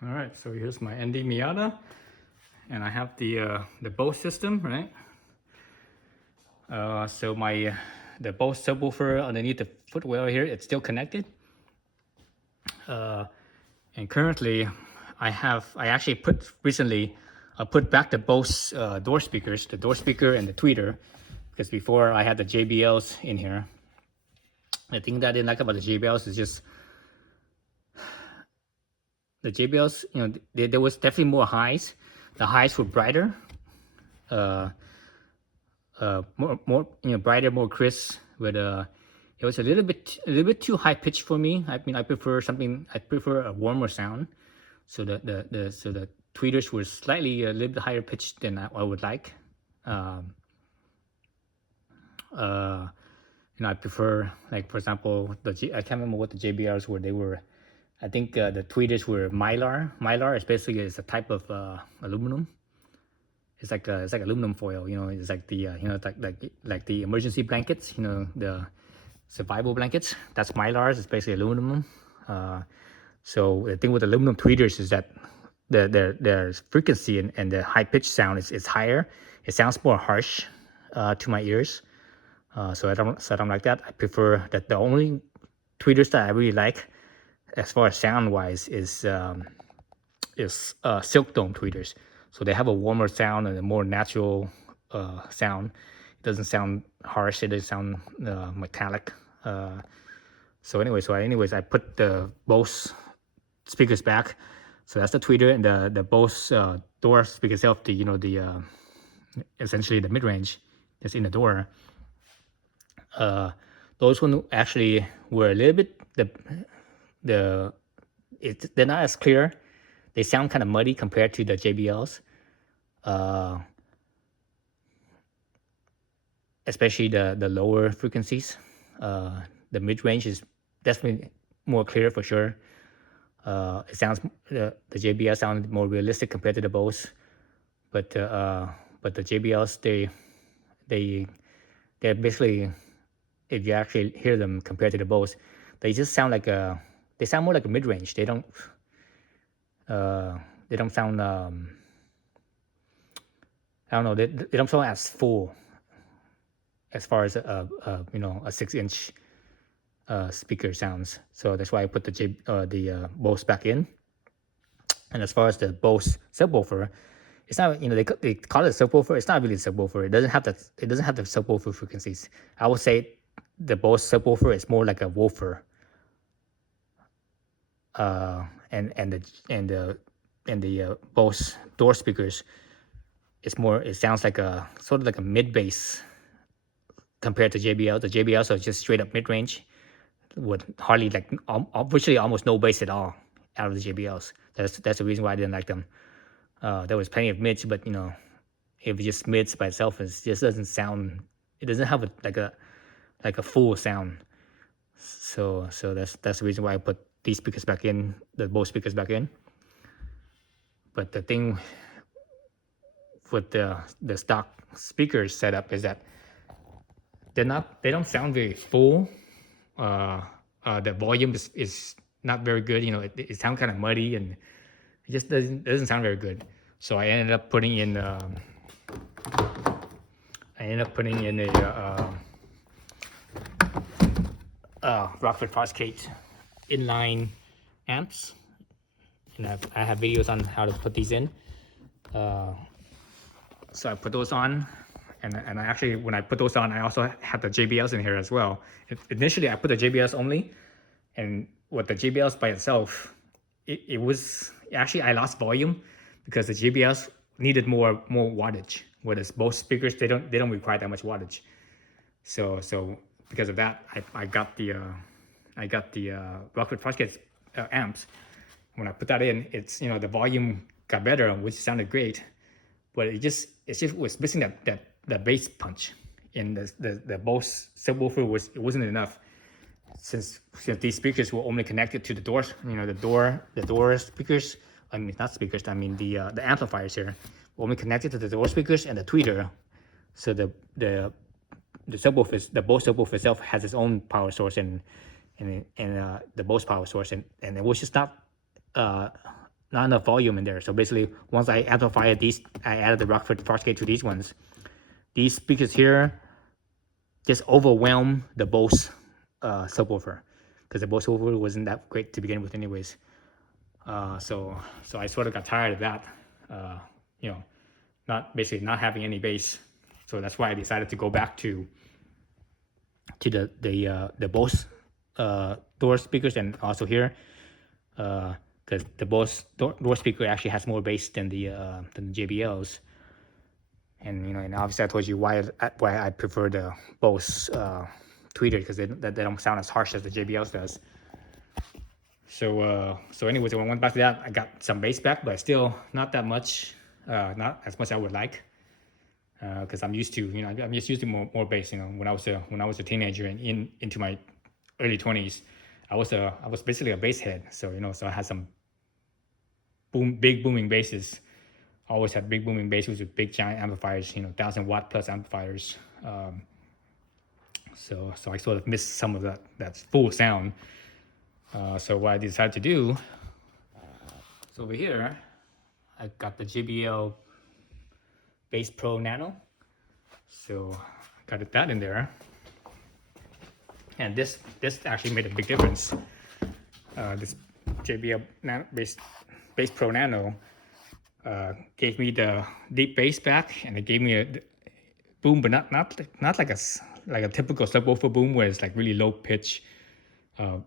All right, so here's my ND Miata, and I have the Bose system, right? So the Bose subwoofer underneath the footwell here, it's still connected. And currently, I actually recently put back the Bose door speakers, the door speaker and the tweeter, because before I had the JBLs in here. The thing that I didn't like about the JBLs is just the JBLs, there was definitely more highs. The highs were brighter, uh, more brighter, more crisp. But it was a little bit too high pitched for me. I mean, I prefer a warmer sound. So the tweeters were slightly a little bit higher pitched than I would like. Um, I prefer, like, for example, I can't remember what the JBLs were. They were, I think the tweeters were Mylar. Mylar is basically is a type of aluminum. It's like aluminum foil. It's like the like the emergency blankets. The survival blankets. That's Mylars. It's basically aluminum. So the thing with aluminum tweeters is that their frequency and the high pitch sound is higher. It sounds more harsh to my ears. So I don't like that. I prefer that the only tweeters that I really like, as far as sound wise, is silk dome tweeters. So they have a warmer sound and a more natural sound. It doesn't sound harsh. It doesn't sound metallic. Anyways, I put the Bose speakers back. So that's the tweeter, and the Bose door speaker itself. The essentially the mid range that's in the door. Those one actually were a little bit they're not as clear. They sound kind of muddy compared to the JBLs, especially the lower frequencies. The mid range is definitely more clear for sure. It sounds the JBL sounds more realistic compared to the Bose, but the JBLs they're basically, if you actually hear them compared to the Bose, they just sound they sound more like a mid range. They don't sound I don't know, they don't sound as full as far as a 6-inch speaker sounds. So that's why I put the Bose back in. And as far as the Bose subwoofer, it's not, they call it a subwoofer. It's not really a subwoofer. It doesn't have the subwoofer frequencies. I would say the Bose subwoofer is more like a woofer. And the Bose door speakers, it sounds like a sort of like a mid bass compared to JBL. The JBLs are just straight up mid range with hardly, like, virtually almost no bass at all out of the JBLs. That's the reason why I didn't like them. There was plenty of mids, but if it's just mids by itself, it just doesn't sound. It doesn't have a full sound. So that's the reason why I put these speakers back in, the Bose speakers back in. But the thing with the stock speakers setup is that they don't sound very full. The volume is not very good. It sounds kind of muddy, and it just doesn't sound very good. So I ended up putting in a Rockford Fosgate inline amps, and I have videos on how to put these in. So I put those on, and I actually, when I put those on, I also have the JBLs in here as well. Initially, I put the JBLs only, and with the JBLs by itself, it was actually, I lost volume because the JBLs needed more wattage. Whereas both speakers, they don't require that much wattage. So because of that, I got the Rockford Fosgate amps. When I put that in, it's the volume got better, which sounded great, but it just was missing that bass punch. And the Bose subwoofer wasn't enough, since these speakers were only connected to the doors. The door speakers. I mean, not speakers. I mean the amplifiers here were only connected to the door speakers and the tweeter. So the subwoofer, the Bose subwoofer itself, has its own power source and the Bose power source, and it was just not not enough volume in there. So basically, once I amplified these, I added the Rockford Farscape to these ones. These speakers here just overwhelm the Bose subwoofer, because the Bose subwoofer wasn't that great to begin with, anyways. So I sort of got tired of that. You know, not having any bass. So that's why I decided to go back to the Bose door speakers, and also here, because the Bose door speaker actually has more bass than the JBLs. And and obviously I told you why I prefer the Bose tweeter, because they don't sound as harsh as the JBLs does. So anyways, when I went back to that, I got some bass back, but still not that much, not as much as I would like, because I'm used to I'm just used to more bass. When I was a teenager and into my early 20s, I was basically a bass head. So so I had some big booming basses. I always had big booming basses with big giant amplifiers, 1,000-watt plus amplifiers. So I sort of missed some of that full sound. So what I decided to do, so over here, I got the JBL Bass Pro Nano. So I got that in there. And this actually made a big difference. This JBL Bass Pro Nano gave me the deep bass back, and it gave me a boom, but not like a typical subwoofer boom where it's like really low pitch,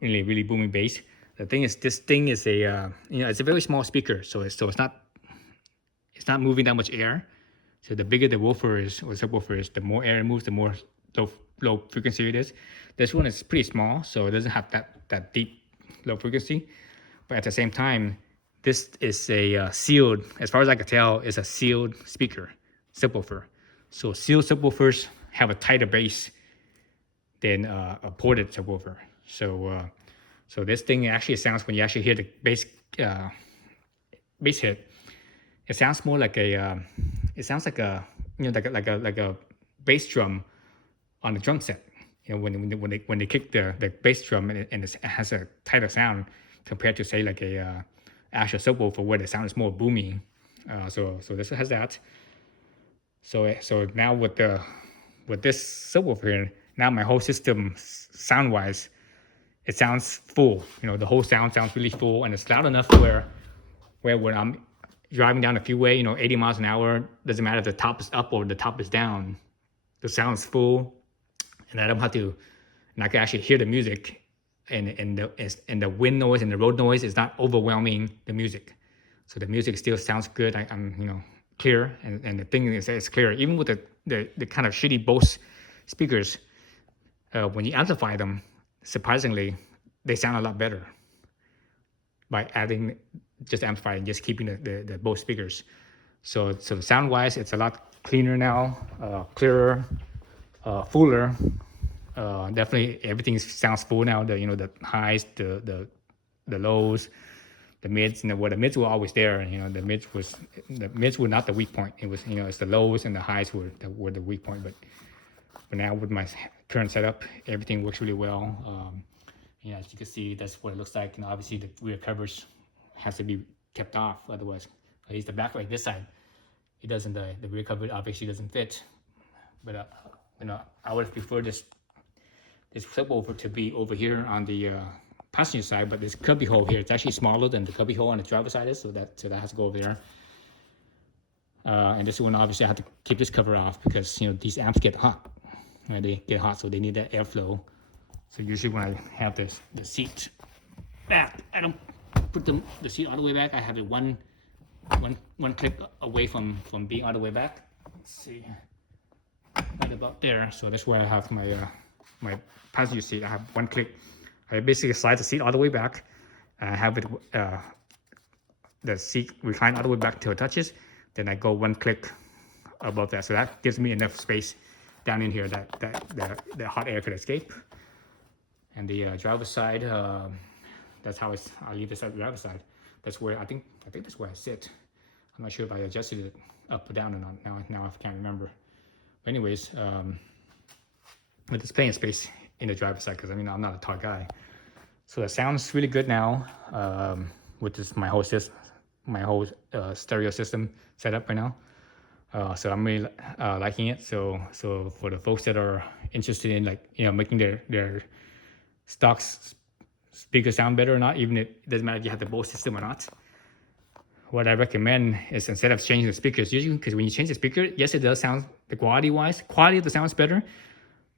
really booming bass. The thing is, this thing is a it's a very small speaker, so it's not moving that much air. So the bigger the woofer is, or subwoofer is, the more air it moves, the more low frequency it is. This one is pretty small, so it doesn't have that deep low frequency. But at the same time, this is a sealed, as far as I can tell, is a sealed speaker subwoofer. So sealed subwoofers have a tighter bass than a ported subwoofer. So this thing actually sounds, when you actually hear the bass hit, it sounds more like a like a bass drum on a drum set. When they kick the bass drum, and it has a tighter sound compared to, say, like a actual subwoofer where the sound is more boomy. So this has that. So now with this subwoofer here, now my whole system, sound wise, it sounds full. The whole sound sounds really full, and it's loud enough where when I'm driving down the freeway, 80 miles an hour, doesn't matter if the top is up or the top is down, the sound's full, and I don't have to, and I can actually hear the music, and the wind noise and the road noise is not overwhelming the music. So the music still sounds good. I'm clear, and the thing is, it's clear even with the kind of shitty Bose speakers. When you amplify them, surprisingly, they sound a lot better by adding just amplifying, just keeping the Bose speakers. So sound wise, it's a lot cleaner now, clearer, fuller. Definitely everything sounds full now. The highs, the lows, the mids. Where the mids were always there. The mids were not the weak point. It was it's the lows and the highs were the weak point. But now with my current setup, everything works really well. As you can see, that's what it looks like. And obviously the rear covers has to be kept off, otherwise, at least the back right this side, it doesn't. The rear cover obviously doesn't fit. But I would prefer this subwoofer to be over here on the passenger side, but this cubby hole here, it's actually smaller than the cubby hole on the driver's side is, so that has to go over there. And this one, obviously, I have to keep this cover off because these amps get hot. Right? They get hot, so they need that airflow. So usually when I have the seat back, I don't put the seat all the way back. I have it one click away from being all the way back. Let's see, right about there. So that's where I have my passenger seat. I have one click. I basically slide the seat all the way back. I have it the seat recline all the way back till it touches. Then I go one click above that. So that gives me enough space down in here that the hot air could escape. And the driver's side, that's how I leave this at the driver's side. That's where I think that's where I sit. I'm not sure if I adjusted it up or down or not. Now I can't remember. But anyways, but there's plenty of space in the driver's side because I'm not a tall guy. So it sounds really good now with my whole system. my whole stereo system set up right now. So I'm really liking it. So for the folks that are interested in like making their stocks speakers sound better or not, even if it doesn't matter if you have the Bose system or not, what I recommend is instead of changing the speakers, usually because when you change the speaker, yes, it does sound the quality of the sound is better,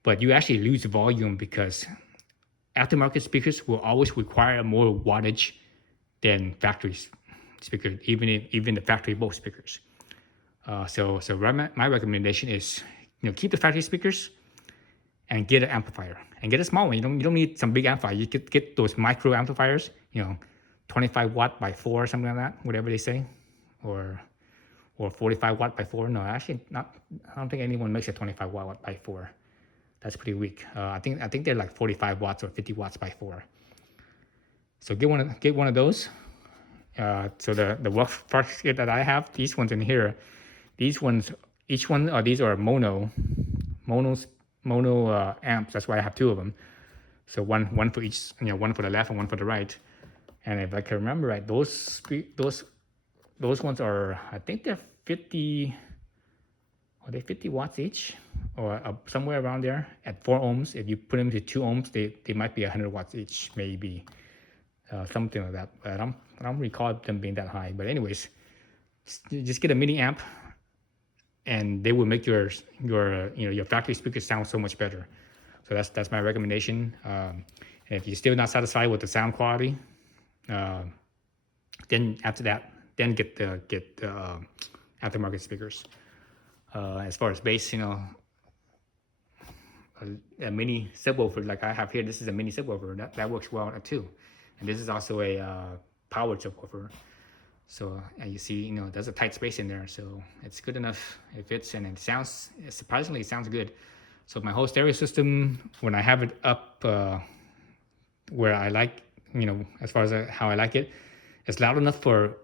but you actually lose volume because aftermarket speakers will always require more wattage than factory speakers, even the factory Bose speakers. So my recommendation is keep the factory speakers and get an amplifier and get a small one. You don't need some big amplifier. You could get those micro amplifiers, 25 watt by 4 or something like that, whatever they say, or 45 watt by 4. No, actually not. I don't think anyone makes a 25 watt by 4. That's pretty weak. I think they're like 45 watts or 50 watts by 4. So get one of those. So the rough first kit that I have, these ones in here, these ones, each one of these are mono amps. That's why I have 2 of them. So one for each, one for the left and one for the right. And if I can remember right, those ones are, I think they're 50. Are they 50 watts each, or somewhere around there at 4 ohms? If you put them to 2 ohms, they might be 100 watts each, maybe something like that. But I don't recall them being that high. But anyways, just get a mini amp, and they will make your factory speakers sound so much better. So that's my recommendation. And if you're still not satisfied with the sound quality, then after that, then get the aftermarket speakers. As far as bass, a mini subwoofer like I have here. This is a mini subwoofer that works well too, and this is also a powered subwoofer. So you see, there's a tight space in there, so it's good enough. It fits and it sounds surprisingly good. So my whole stereo system, when I have it up where I like, as far as how I like it, it's loud enough for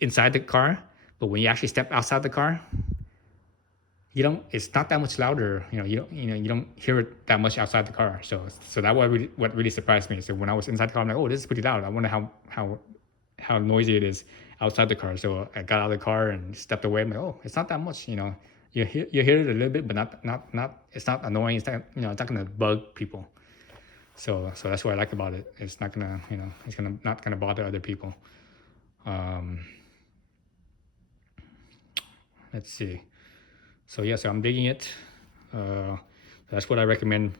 inside the car, but when you actually step outside the car, it's not that much louder. You don't hear it that much outside the car. So that what really surprised me. So when I was inside the car, I'm like, oh, this is pretty loud. I wonder how noisy it is outside the car. So I got out of the car and stepped away. I'm like, oh, it's not that much. You hear it a little bit, but not. It's not annoying. It's not it's not gonna bug people. So that's what I like about it. It's not gonna it's not gonna bother other people. Let's see. So yeah, so I'm digging it. That's what I recommend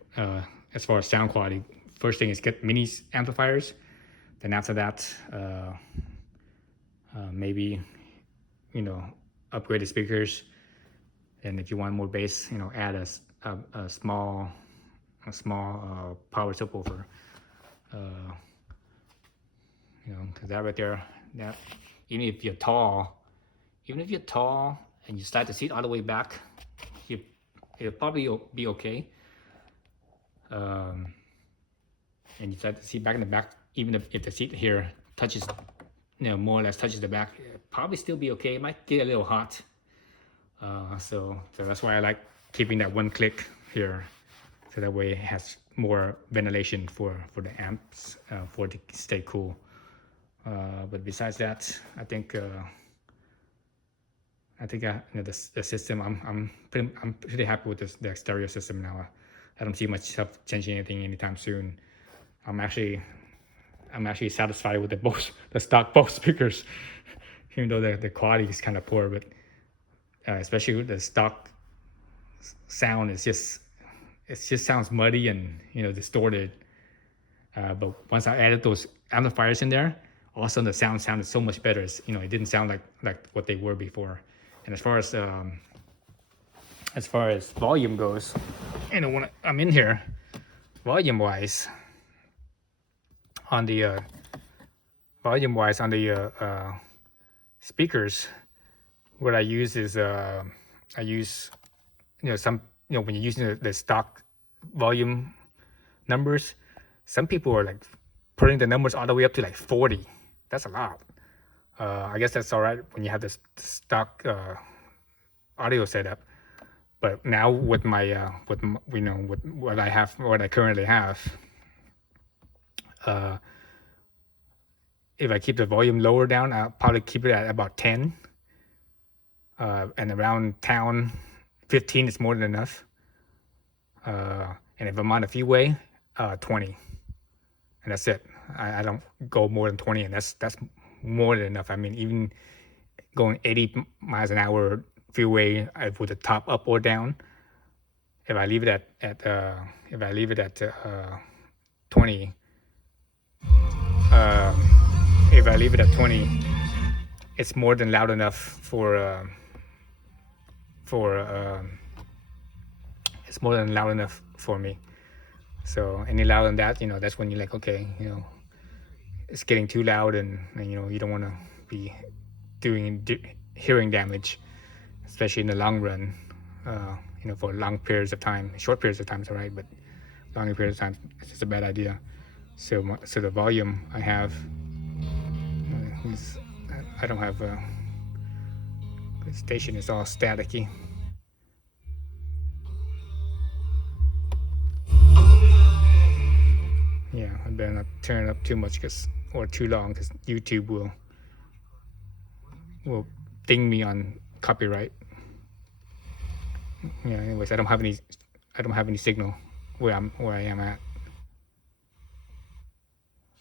as far as sound quality. First thing is get mini amplifiers. Then after that, maybe upgrade the speakers. And if you want more bass, add a small power subwoofer. Because that right there, that even if you're tall and you slide the seat all the way back, it'll probably be okay. And you slide the seat back in the back, even if the seat here touches, more or less touches the back, it'll probably still be okay. It might get a little hot. So that's why I like keeping that one click here, so that way it has more ventilation for the amps for it to stay cool. But besides that, I think the system. I'm pretty happy with the stereo system now. I don't see myself changing anything anytime soon. I'm actually satisfied with the stock Bose speakers, even though the quality is kind of poor. But especially with the stock sound, it just sounds muddy and distorted. But once I added those amplifiers in there, all of a sudden the sound sounded so much better. It didn't sound like what they were before. And as far as volume goes, when I'm in here, volume wise on the speakers, what I use is when you're using the stock volume numbers, some people are like putting the numbers all the way up to like 40. That's a lot. I guess that's all right when you have this stock audio setup. But now with my with what I currently have, if I keep the volume lower down, I'll probably keep it at about 10. And around town, 15 is more than enough. And if I'm on the freeway, 20, and that's it. I don't go more than 20, and that's more than enough. I mean, even going 80 miles an hour freeway with the top up or down, if I leave it at 20, if I leave it at 20, it's more than loud enough it's more than loud enough for me. So any louder than that, that's when you're like, okay, it's getting too loud, and you don't want to be doing hearing damage, especially in the long run. For long periods of time. Short periods of time is all right, but longer periods of time, it's just a bad idea. So the volume I have, I don't have the station is all staticky. Yeah, I better not turn it up too much or too long, because YouTube will ding me on copyright. Yeah. Anyways, I don't have any signal where I am at.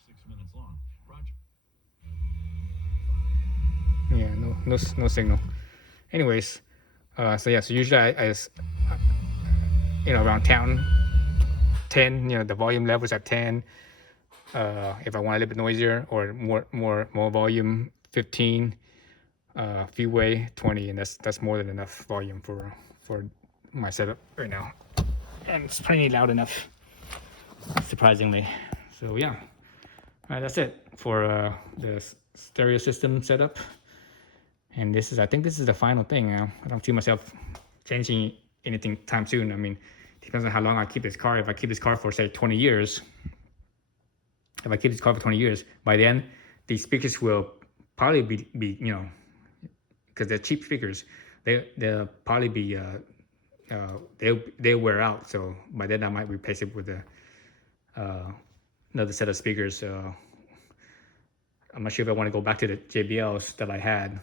6 minutes long. Roger. Yeah, no signal. Anyways, so usually I around town, 10. The volume level's at 10. If I want a little bit noisier or more volume, 15. Freeway 20, and that's more than enough volume for my setup right now, and it's plenty loud enough, surprisingly. So yeah, that's it for the stereo system setup. And I think this is the final thing. I don't see myself changing anything time soon. I mean, it depends on how long I keep this car. If I keep this car for say 20 years, by then these speakers will probably be because they're cheap speakers, they'll probably be they'll wear out. So by then I might replace it with another set of speakers. I'm not sure if I want to go back to the JBLs that I had,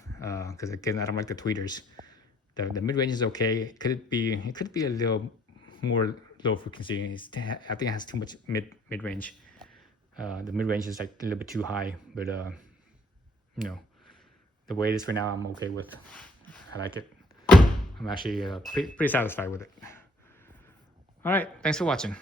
because again, I don't like the tweeters. The mid range is okay. It could be a little more low frequency. I think it has too much mid range. The mid range is like a little bit too high, but the way it is for now, I'm okay with. I like it. I'm actually pretty satisfied with it. All right, thanks for watching.